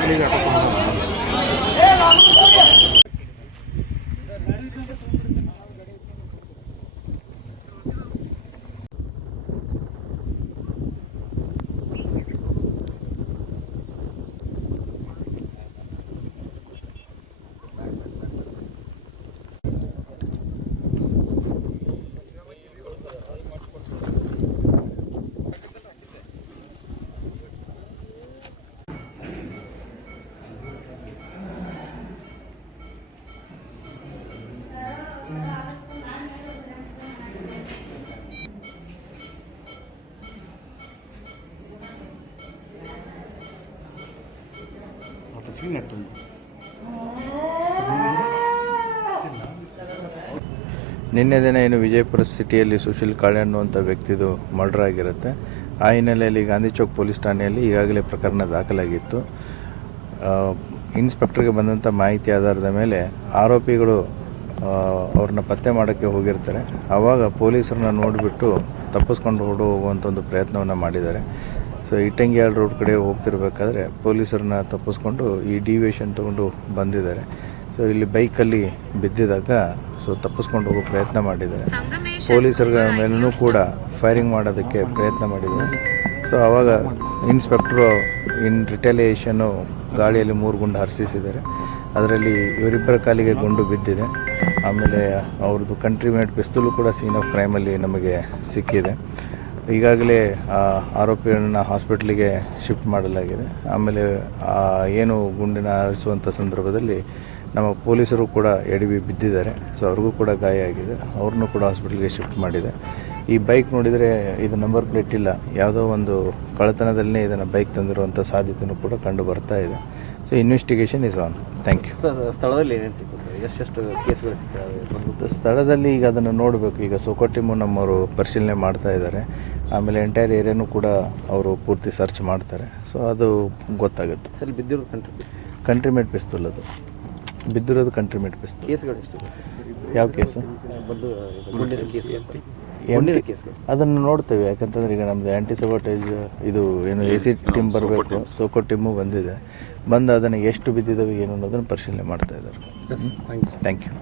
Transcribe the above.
Meninggal. Touching ನಡ್తుంది ನಿನ್ನೆ ದಿನ ಏನು ವಿಜಯಪುರ ಸಿಟಿಯಲ್ಲಿ ಸುಶೀಲ್ ಕಾಳೆ ಅನ್ನುವಂಥ ವ್ಯಕ್ತಿದು ಮರ್ಡರ್ ಆಗಿರುತ್ತೆ. ಆ ಹಿನ್ನೆಲೆಯಲ್ಲಿ ಗಾಂಧಿ ಚೌಕ್ ಪೊಲೀಸ್ ಠಾಣೆಯಲ್ಲಿ ಈಗಾಗಲೇ ಪ್ರಕರಣ ದಾಖಲಾಗಿತ್ತು. ಇನ್ಸ್ಪೆಕ್ಟರ್ಗೆ ಬಂದಂಥ ಮಾಹಿತಿ ಆಧಾರದ ಮೇಲೆ ಆರೋಪಿಗಳು ಅವ್ರನ್ನ ಪತ್ತೆ ಮಾಡೋಕ್ಕೆ ಹೋಗಿರ್ತಾರೆ. ಆವಾಗ ಪೊಲೀಸರನ್ನ ನೋಡಿಬಿಟ್ಟು ತಪ್ಪಿಸ್ಕೊಂಡು ಹೊರಡು ಹೋಗುವಂಥ ಒಂದು ಪ್ರಯತ್ನವನ್ನು ಮಾಡಿದ್ದಾರೆ. ಸೊ ಇಟ್ಟಂಗಿಯಾಳ್ ರೋಡ್ ಕಡೆ ಹೋಗ್ತಿರ್ಬೇಕಾದ್ರೆ ಪೊಲೀಸರನ್ನ ತಪ್ಪಿಸ್ಕೊಂಡು ಈ ಡಿವಿಯೇಷನ್ ತೊಗೊಂಡು ಬಂದಿದ್ದಾರೆ. ಸೊ ಇಲ್ಲಿ ಬೈಕಲ್ಲಿ ಬಿದ್ದಿದಾಗ ಸೊ ತಪ್ಪಿಸ್ಕೊಂಡು ಹೋಗೋ ಪ್ರಯತ್ನ ಮಾಡಿದ್ದಾರೆ. ಪೊಲೀಸರ ಮೇಲೂ ಕೂಡ ಫೈರಿಂಗ್ ಮಾಡೋದಕ್ಕೆ ಪ್ರಯತ್ನ ಮಾಡಿದ್ದಾರೆ. ಸೊ ಆವಾಗ ಇನ್ಸ್ಪೆಕ್ಟ್ರು ಇನ್ ರಿಟೇಲಿಯೇಷನ್ನು ಗಾಳಿಯಲ್ಲಿ ಮೂರು ಗುಂಡು ಹರಿಸಿದ್ದಾರೆ ಅದರಲ್ಲಿ ಇವರಿಬ್ಬರ ಕಾಲಿಗೆ ಗುಂಡು ಬಿದ್ದಿದೆ. ಆಮೇಲೆ ಅವ್ರದ್ದು ಕಂಟ್ರಿ ಮೇಡ್ ಪಿಸ್ತೂಲು ಕೂಡ ಸೀನ್ ಆಫ್ ಕ್ರೈಮಲ್ಲಿ ನಮಗೆ ಸಿಕ್ಕಿದೆ. ಈಗಾಗಲೇ ಆ ಆರೋಪಿಯನ್ನು ಹಾಸ್ಪಿಟ್ಲಿಗೆ ಶಿಫ್ಟ್ ಮಾಡಲಾಗಿದೆ. ಆಮೇಲೆ ಆ ಏನು ಗುಂಡಿನ ಹಾರಿಸುವಂಥ ಸಂದರ್ಭದಲ್ಲಿ ನಮ್ಮ ಪೊಲೀಸರು ಕೂಡ ಎಡವಿ ಬಿದ್ದಿದ್ದಾರೆ. ಸೊ ಅವ್ರಿಗೂ ಕೂಡ ಗಾಯ ಆಗಿದೆ. ಅವ್ರನ್ನೂ ಕೂಡ ಹಾಸ್ಪಿಟ್ಲಿಗೆ ಶಿಫ್ಟ್ ಮಾಡಿದೆ. ಈ ಬೈಕ್ ನೋಡಿದರೆ ಇದು ನಂಬರ್ ಪ್ಲೇಟ್ ಇಲ್ಲ. ಯಾವುದೋ ಒಂದು ಕಳ್ಳತನದಲ್ಲೇ ಇದನ್ನು ಬೈಕ್ ತಂದಿರುವಂಥ ಸಾಧ್ಯತೆಯೂ ಕೂಡ ಕಂಡು ಬರ್ತಾ ಇದೆ. So investigation is on. Thank you. Sir ಸ್ಥಳದಲ್ಲಿ ಎಷ್ಟೆಷ್ಟು ಕೇಸ್ಗಳು ಸ್ಥಳದಲ್ಲಿ ಈಗ ಅದನ್ನು ನೋಡಬೇಕು. ಈಗ ಸೊಕೊಟಿಮು ನಮ್ಮವರು ಪರಿಶೀಲನೆ ಮಾಡ್ತಾ ಇದ್ದಾರೆ. ಆಮೇಲೆ ಎಂಟೈರ್ ಏರಿಯಾನು ಕೂಡ ಅವರು ಪೂರ್ತಿ ಸರ್ಚ್ ಮಾಡ್ತಾರೆ. ಸೊ ಅದು ಗೊತ್ತಾಗುತ್ತೆ. ಸರ್ ಬಿದ್ದಿರೋ ಕಂಟ್ರಿ ಕಂಟ್ರಿ ಮೇಡ್ ಪಿಸ್ತೂಲ್ ಅದು. ಬಿದ್ದಿರೋದು ಕಂಟ್ರಿ ಮೇಡ್ ಪಿಸ್ತೂಲ್ ಕೇಸ್ಗಳು ಎಷ್ಟು? ಯಾವ ಕೇಸು? ಬಂದು ಗುಂಡಿನ ಗುಂಡಿನ ಕೇಸ್ಗಳು. ಅದನ್ನು ನೋಡ್ತೇವೆ. ಯಾಕಂತಂದ್ರೆ ಈಗ ನಮ್ದು ಆ್ಯಂಟಿ ಸಬೋಟೇಜ್ ಇದು ಏನು ಎ ಸಿ ಟೀಮ್ ಬರಬೇಕು. ಸೋಕೋ ಟಿಮ್ಮು ಬಂದಿದೆ. ಬಂದು ಅದನ್ನು ಎಷ್ಟು ಬಿದ್ದಿದ್ದಾವೆ ಏನು ಅನ್ನೋದನ್ನು ಪರಿಶೀಲನೆ ಮಾಡ್ತಾ ಇದ್ದಾರೆ. Thank you